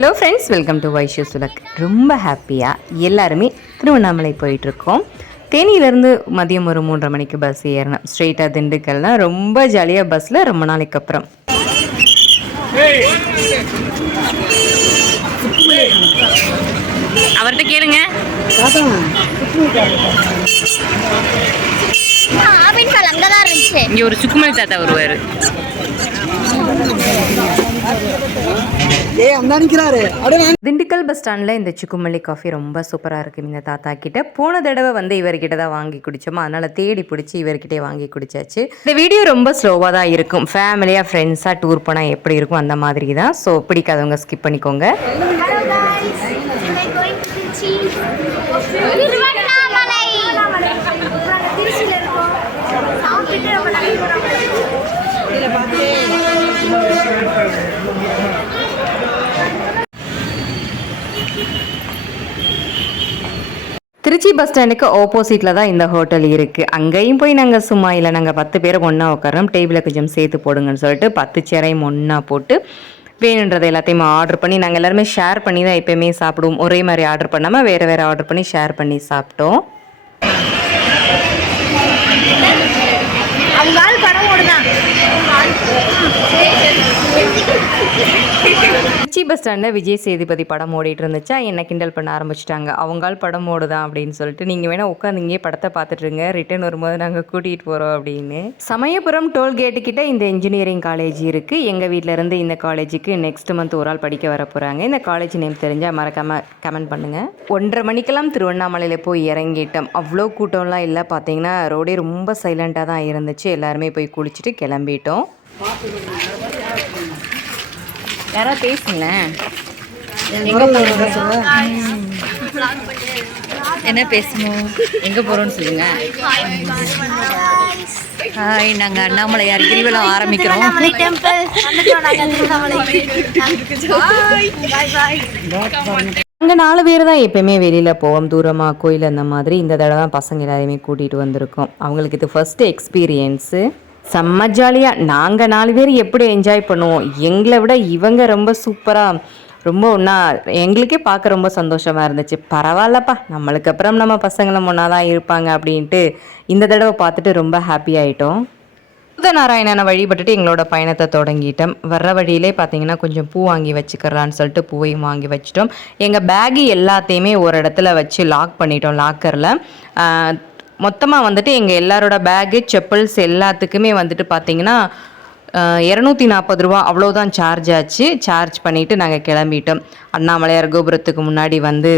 Hello friends welcome to Vaishu சுலக் ரொம்ப ஹாப்பியாக எல்லாருமே திருவண்ணாமலை போயிட்டுருக்கோம். தேனியிலேருந்து மதியம் ஒரு மூன்றரை மணிக்கு பஸ் ஏறணும். ஸ்ட்ரெயிட்டாக திண்டுக்கல்னா ரொம்ப ஜாலியாக பஸ்ஸில் ரொம்ப நாளைக்கு அப்புறம். அவர்கிட்ட கேளுங்க. இங்கே ஒரு சுக்குமணி தாத்தா வருவார். திண்டுக்கல் பஸ் ஸ்டாண்டில் இந்த சுக்குமல்லி காஃபி ரொம்ப சூப்பராக இருக்கும் இந்த தாத்தா கிட்ட போன தடவை வந்து இவர்கிட்ட தான் வாங்கி குடித்தோமா அதனால் தேடி பிடிச்சி இவர்கிட்டே வாங்கி குடிச்சாச்சு. இந்த வீடியோ ரொம்ப ஸ்லோவாக தான் இருக்கும். ஃபேமிலியாக ஃப்ரெண்ட்ஸாக டூர் போனால் எப்படி இருக்கும் அந்த மாதிரி தான். ஸோ பிடிக்காதவங்க ஸ்கிப் பண்ணிக்கோங்க. திருச்சி பஸ் ஸ்டாண்டுக்கு ஆப்போசிட்டில் தான் இந்த ஹோட்டல் இருக்குது அங்கேயும் போய் நாங்கள் சும்மா இல்லை நாங்கள் பத்து பேர் ஒன்றா உட்காரோம் டேபிளை கொஞ்சம் சேர்த்து போடுங்கன்னு சொல்லிட்டு பத்து சேரையும் ஒன்றா போட்டு வேணுன்றதை எல்லாத்தையும் ஆர்டர் பண்ணி நாங்கள் எல்லாருமே ஷேர் பண்ணி தான் எப்பயுமே சாப்பிடுவோம். ஒரே மாதிரி ஆர்டர் பண்ணாமல் வேறு வேறு ஆர்டர் பண்ணி ஷேர் பண்ணி சாப்பிட்டோம். அவங்க ஆள் படம் ஓடுதான் திருச்சி பஸ் ஸ்டாண்டில் விஜய் சேதுபதி படம் ஓடிட்டு இருந்துச்சா? என்ன கிண்டல் பண்ண ஆரம்பிச்சிட்டாங்க? அவங்கால் படம் ஓடுதான் அப்படின்னு சொல்லிட்டு நீங்கள் வேணால் உட்காந்து இங்கே படத்தை பார்த்துட்ருங்க ரிட்டர்ன் வரும்போது நாங்கள் கூட்டிகிட்டு போகிறோம் அப்படின்னு. சமயபுரம் டோல்கேட்டு கிட்ட இந்த இன்ஜினியரிங் காலேஜ் இருக்குது எங்கள் வீட்டில் இருந்து இந்த காலேஜுக்கு நெக்ஸ்ட் மந்த் ஒரு ஆள் படிக்க வர போகிறாங்க இந்த காலேஜ் நேம் தெரிஞ்சால் மறக்காமல் கமெண்ட் பண்ணுங்கள் ஒன்றரை மணிக்கெல்லாம் திருவண்ணாமலையில் போய் இறங்கிட்டோம். அவ்வளோ கூட்டம்லாம் இல்லை. பார்த்தீங்கன்னா ரோடே ரொம்ப சைலண்ட்டாக தான் இருந்துச்சு. எல்லாருமே போய் குளிச்சுட்டு கிளம்பிட்டோம். யாராவது பேசுங்களேன். எங்கே போகிறோம் என்ன பேசணும்? எங்கே போகிறோம்னு சொல்லுங்க. ஹாய் நாங்கள் அண்ணாமலையார் கிரிவலம் ஆரம்பிக்கிறோம். நாங்கள் நாலு பேர் தான் எப்பயுமே வெளியில் போவோம். தூரமாக கோயில் அந்த மாதிரி. இந்த தடவை தான் பசங்க எல்லாரையுமே கூட்டிகிட்டு வந்திருக்கோம். அவங்களுக்கு இது ஃபஸ்ட்டு எக்ஸ்பீரியன்ஸு செம்ம ஜாலியாக நாங்கள் நாலு பேர் எப்படி என்ஜாய் பண்ணுவோம்? எங்களை விட இவங்க ரொம்ப சூப்பராக ரொம்ப ஒன்றா எங்களுக்கே பார்க்க ரொம்ப சந்தோஷமாக இருந்துச்சு. பரவாயில்லப்பா. நம்மளுக்கு அப்புறம் நம்ம பசங்களும் ஒன்றா தான் இருப்பாங்க அப்படின்ட்டு இந்த தடவை பார்த்துட்டு ரொம்ப ஹாப்பி ஆகிட்டோம் நாராயணனை வழிபட்டுட்டு எங்களோட பயணத்தை தொடங்கிட்டோம். வர்ற வழியிலே பார்த்தீங்கன்னா கொஞ்சம் பூ வாங்கி வச்சுக்கலான்னு சொல்லிட்டு பூவையும் வாங்கி வச்சிட்டோம். எங்கள் பேகு எல்லாத்தையுமே ஒரு இடத்துல வச்சு லாக் பண்ணிட்டோம் லாக்கரில் மொத்தமாக வந்துட்டு எங்கள் எல்லாரோட பேகு செப்பல்ஸ் எல்லாத்துக்குமே வந்துட்டு பார்த்தீங்கன்னா இரநூத்தி நாற்பது ரூபா அவ்வளோதான் சார்ஜ் ஆச்சு. சார்ஜ் பண்ணிவிட்டு நாங்கள் கிளம்பிட்டோம். அண்ணாமலையார் கோபுரத்துக்கு முன்னாடி வந்து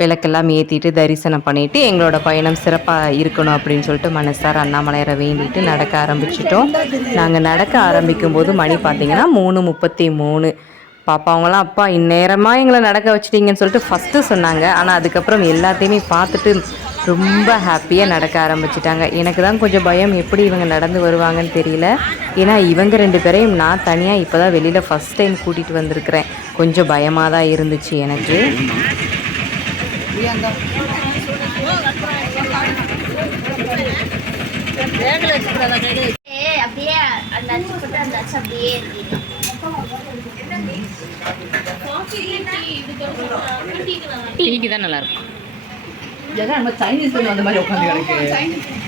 விளக்கெல்லாம் ஏற்றிட்டு தரிசனம் பண்ணிவிட்டு எங்களோட பயணம் சிறப்பாக இருக்கணும் அப்படின்னு சொல்லிட்டு மனசார அண்ணாமலையாரை வேண்டிட்டு நடக்க ஆரம்பிச்சிட்டோம். நாங்கள் நடக்க ஆரம்பிக்கும் போது மணி பார்த்திங்கன்னா மூணு முப்பத்தி மூணு. பாப்பா அவங்களாம் அப்பா இந்நேரமாக எங்களை நடக்க வச்சிட்டிங்கன்னு சொல்லிட்டு ஃபஸ்ட்டு சொன்னாங்க. ஆனால் அதுக்கப்புறம் எல்லாத்தையுமே பார்த்துட்டு ரொம்ப ஹாப்பியாக நடக்க ஆரம்பிச்சிட்டாங்க. எனக்கு தான் கொஞ்சம் பயம் எப்படி இவங்க நடந்து வருவாங்கன்னு தெரியல. ஏன்னா இவங்க ரெண்டு பேரையும் நான் தனியாக இப்போ தான் வெளியில் ஃபஸ்ட் டைம் கூட்டிகிட்டு வந்திருக்கிறேன். கொஞ்சம் பயமாக தான் இருந்துச்சு எனக்கு. ஏய், அப்படியே அந்த அச்சு போட்டு அந்த அச்சு அப்படியே இருக்கு. டீக்கு தான் நல்லாயிருக்கும் நம்ம சைனீஸ் பண்ணி அந்த மாதிரி உட்காந்து கிடக்கு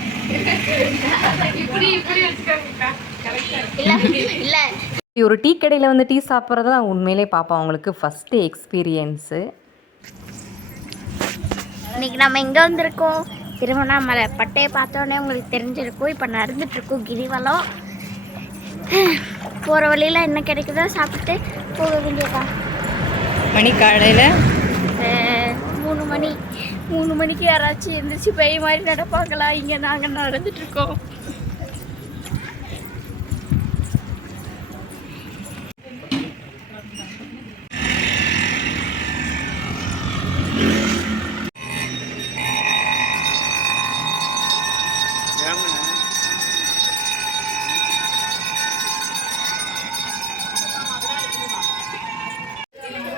இல்ல இல்ல ஒரு டீ கடையில் வந்து டீ சாப்பிட்றது தான் உண்மையிலே பாப்பா அவங்களுக்கு ஃபஸ்ட்டு எக்ஸ்பீரியன்ஸு இன்னைக்கு நம்ம எங்க வந்திருக்கோம்? திருவண்ணாமலை பட்டையை பார்த்தோன்னே உங்களுக்கு தெரிஞ்சிருக்கும். இப்போ நடந்துட்டு இருக்கோம் கிரிவலம். போகிற வழியில என்ன கிடைக்குதோ சாப்பிட்டு போக வேண்டியதான் மணி காலையில்? மூணு மணி. மூணு மணிக்கு யாராச்சும் எந்திரிச்சு பேய் மாதிரி நடப்பாங்களா? இங்கே நாங்கள் நடந்துட்டு இருக்கோம்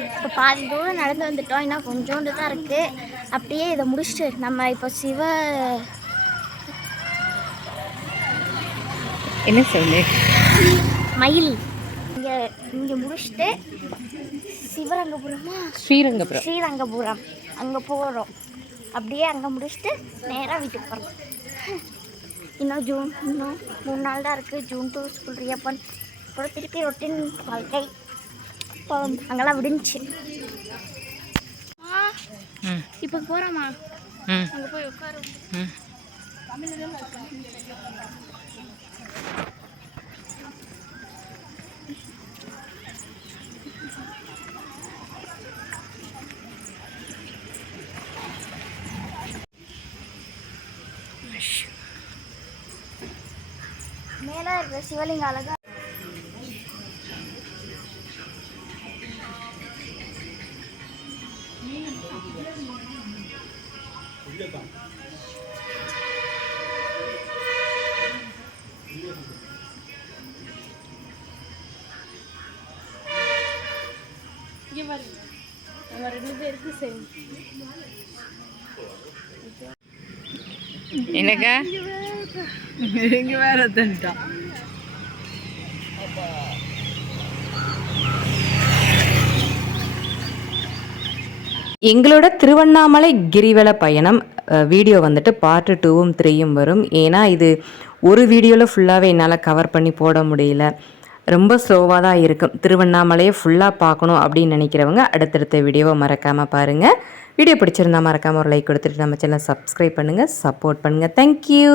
இப்போ பாதி தூரம் நடந்து வந்துட்டோம். இன்னும் கொஞ்சோண்டு தான் இருக்குது அப்படியே இதை முடிச்சுட்டு நம்ம இப்போ சிவ என்ன சொல்லு? மயில். இங்கே இங்கே முடிச்சுட்டு சிவரங்கபுரமா ஸ்ரீரங்கபுரம். ஸ்ரீரங்கபுரம். அங்கே போகிறோம் அப்படியே அங்கே முடிச்சுட்டு நேராக வீட்டுக்கு போகிறோம் இன்னும் ஜூன் இன்னும் மூணு நாள் தான் இருக்குது ஜூன் டூ ஸ்கூல் ரீஓப்பன் அப்புறம் திருப்பி ரொட்டின் வாழ்க்கை. இப்போ அங்கெல்லாம் விடுந்துச்சு இப்போ போகிறோமா அங்கே போய் உட்காரும் ம். மேலே இருக்கிற சிவலிங்க அழகா நம்ம ரெண்டு பேருக்கு சேம் என்னக்கா இங்க வேற தந்துட்டான் எங்களோட திருவண்ணாமலை கிரிவல பயணம் அஹ், வீடியோ வந்துட்டு பார்ட்டு டூவும் த்ரீயும் வரும். ஏன்னா இது ஒரு வீடியோவில் ஃபுல்லாகவே என்னால் கவர் பண்ணி போட முடியல. ரொம்ப ஸ்லோவாக தான் இருக்கும். திருவண்ணாமலையை ஃபுல்லாக பார்க்கணும் அப்படின்னு நினைக்கிறவங்க அடுத்தடுத்த வீடியோவை மறக்காமல் பாருங்கள் வீடியோ பிடிச்சிருந்தா மறக்காமல் ஒரு லைக் கொடுத்துட்டு நம்ம சேனல் சப்ஸ்கிரைப் பண்ணுங்கள் சப்போர்ட் பண்ணுங்கள் தேங்க்யூ